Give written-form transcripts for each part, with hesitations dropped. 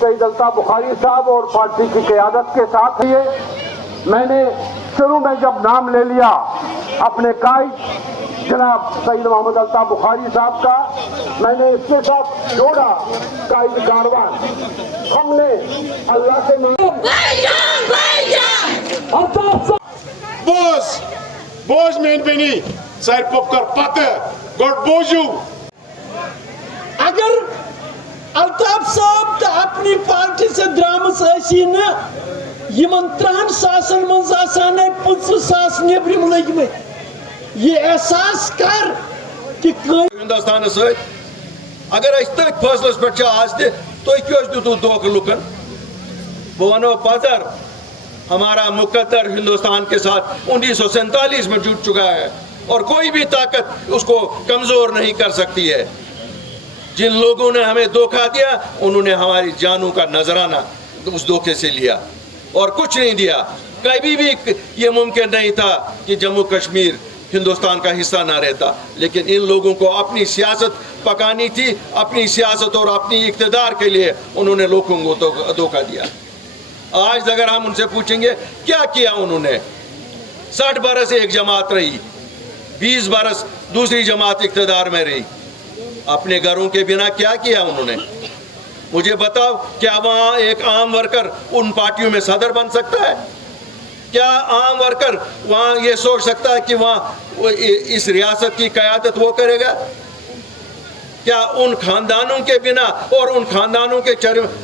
سید الطاف بخاری صاحب اور پارٹی کی قیادت کے ساتھ میں نے شروع میں جب نام لے لیا اپنے قائد جناب سید محمد الطاف بخاری صاحب کا، میں نے اس کے ساتھ جوڑا قائد کاروان. ہم نے اللہ سے بوز مہربانی سر پکر پتہ گوڑ بوجو. اگر الطاف صاحب تو اپنی پارٹی سے درامس ایسی نا یمن 30 ساسن من آسان 50 ساس نیبرم لگم یہ احساس کر کہ ہندوستان ست اگر اس تک فیصلس پہ آج تھی تھی کیوں دیتو دھوکہ لکن. بہ ونو پتر ہمارا مقدر ہندوستان کے ساتھ 1947 میں جڑ چکا ہے اور کوئی بھی طاقت اس کو کمزور نہیں کر سکتی ہے. جن لوگوں نے ہمیں دھوکہ دیا انہوں نے ہماری جانوں کا نذرانہ اس دھوکے سے لیا اور کچھ نہیں دیا. کبھی بھی یہ ممکن نہیں تھا کہ جموں کشمیر ہندوستان کا حصہ نہ رہتا، لیکن ان لوگوں کو اپنی سیاست پکانی تھی. اپنی سیاست اور اپنی اقتدار کے لیے انہوں نے لوگوں کو دھوکہ دیا. آج اگر ہم ان سے پوچھیں گے کیا کیا انہوں نے، 60 برس ایک جماعت رہی، 20 برس دوسری جماعت اقتدار میں رہی. اپنے گھروں کے بنا کیا کیا انہوں نے؟ مجھے بتاؤ، کیا وہاں ایک عام ورکر ان پارٹیوں میں صدر بن سکتا ہے؟ کیا عام ورکر وہاں یہ سوچ سکتا ہے کہ وہاں اس ریاست کی قیادت وہ کرے گا؟ کیا ان خاندانوں کے بنا اور ان خاندانوں کے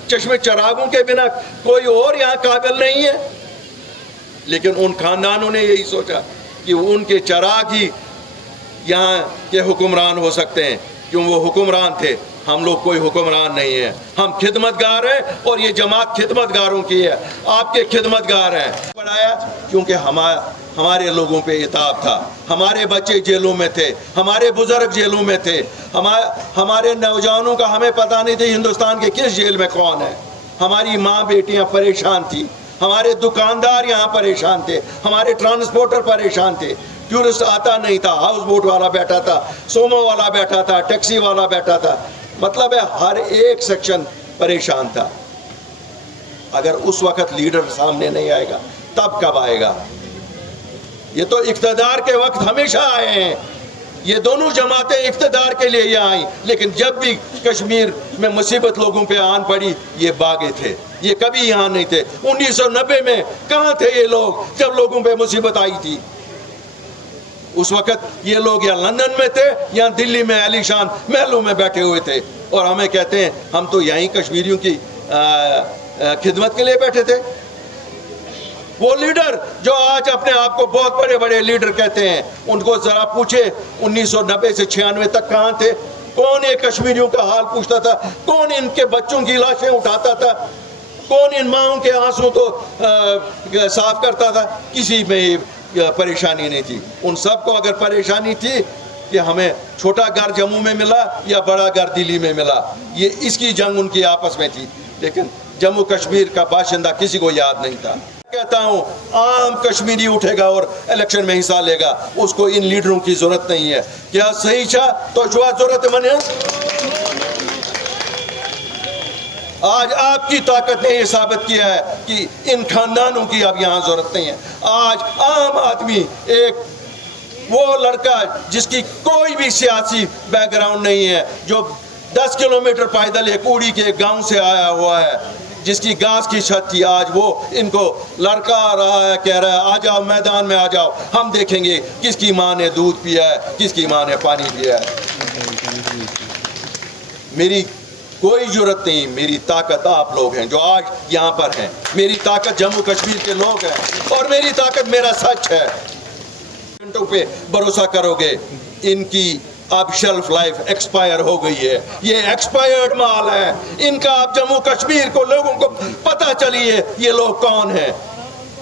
چشم چراغوں کے بنا کوئی اور یہاں قابل نہیں ہے؟ لیکن ان خاندانوں نے یہی سوچا کہ ان کے چراغ ہی یہاں کے حکمران ہو سکتے ہیں، کیوں وہ حکمران تھے. ہم لوگ کوئی حکمران نہیں ہیں، ہم خدمتگار ہیں اور یہ جماعت خدمتگاروں کی ہے. آپ کے خدمتگار ہیں. پڑھایا کیونکہ ہمارے لوگوں پہ عتاب تھا. ہمارے بچے جیلوں میں تھے، ہمارے بزرگ جیلوں میں تھے، ہمارے نوجوانوں کا ہمیں پتہ نہیں تھی ہندوستان کے کس جیل میں کون ہے. ہماری ماں بیٹیاں پریشان تھیں، ہمارے دکاندار یہاں پریشان تھے، ہمارے ٹرانسپورٹر پریشان تھے. ٹورسٹ آتا نہیں تھا، ہاؤس بوٹ والا بیٹھا تھا، سومو والا بیٹھا تھا، ٹیکسی والا بیٹھا تھا. مطلب ہے ہر ایک سیکشن پریشان تھا. اگر اس وقت لیڈر سامنے نہیں آئے گا تب کب آئے گا؟ یہ تو اقتدار کے وقت ہمیشہ آئے ہیں. یہ دونوں جماعتیں اقتدار کے لیے یہاں آئیں، لیکن جب بھی کشمیر میں مصیبت لوگوں پہ آن پڑی یہ باغے تھے، یہ کبھی یہاں نہیں تھے. 1990 میں کہاں تھے یہ لوگ جب لوگوں پہ مصیبت آئی تھی؟ اس وقت یہ لوگ یا لندن میں تھے یا دلی میں عالی شان محلوں میں بیٹھے ہوئے تھے اور ہمیں کہتے ہیں ہم تو یہیں کشمیریوں کی خدمت کے لیے بیٹھے تھے. وہ لیڈر جو آج اپنے آپ کو بہت بڑے بڑے لیڈر کہتے ہیں، ان کو ذرا پوچھے 1990 سے 96 تک کہاں تھے؟ کون یہ کشمیریوں کا حال پوچھتا تھا؟ کون ان کے بچوں کی لاشیں اٹھاتا تھا؟ کون ان ماؤں کے آنسوں کو صاف کرتا تھا؟ کسی میں پریشانی نہیں تھی. ان سب کو اگر پریشانی تھی کہ ہمیں چھوٹا گھر جموں میں ملا یا بڑا گھر دلی میں ملا، یہ اس کی جنگ ان کی آپس میں تھی. لیکن جموں کشمیر کا باشندہ کسی کو یاد نہیں تھا. کہتا ہوں عام کشمیری اٹھے گا اور الیکشن میں حصہ لے گا، اس کو ان لیڈروں کی ضرورت نہیں ہے. کیا صحیح چھا تو جو ضرورت من ہے. آج آپ کی طاقت نے یہ ثابت کیا ہے کہ ان خاندانوں کی اب یہاں ضرورت نہیں ہے. آج عام آدمی، ایک وہ لڑکا جس کی کوئی بھی سیاسی بیک گراؤنڈ نہیں ہے، جو 10 کلومیٹر پیدل ایک کوڑی کے گاؤں سے آیا ہوا ہے، جس کی گھاس کی چھت تھی، آج وہ ان کو لڑکا آ رہا ہے، کہہ رہا ہے آ جاؤ میدان میں آ جاؤ، ہم دیکھیں گے کس کی ماں نے دودھ پیا ہے، کس کی ماں نے پانی پیا ہے. میری کوئی ضرورت نہیں، میری طاقت آپ لوگ ہیں جو آج یہاں پر ہیں. میری طاقت جموں کشمیر کے لوگ ہیں اور میری طاقت میرا سچ ہے. گھنٹوں پہ بھروسہ کرو گے، ان کی اب شیلف لائف ایکسپائر ہو گئی ہے. یہ ایکسپائرڈ مال ہے ان کا. اب جموں کشمیر کو لوگوں کو پتہ چلیے یہ لوگ کون ہیں.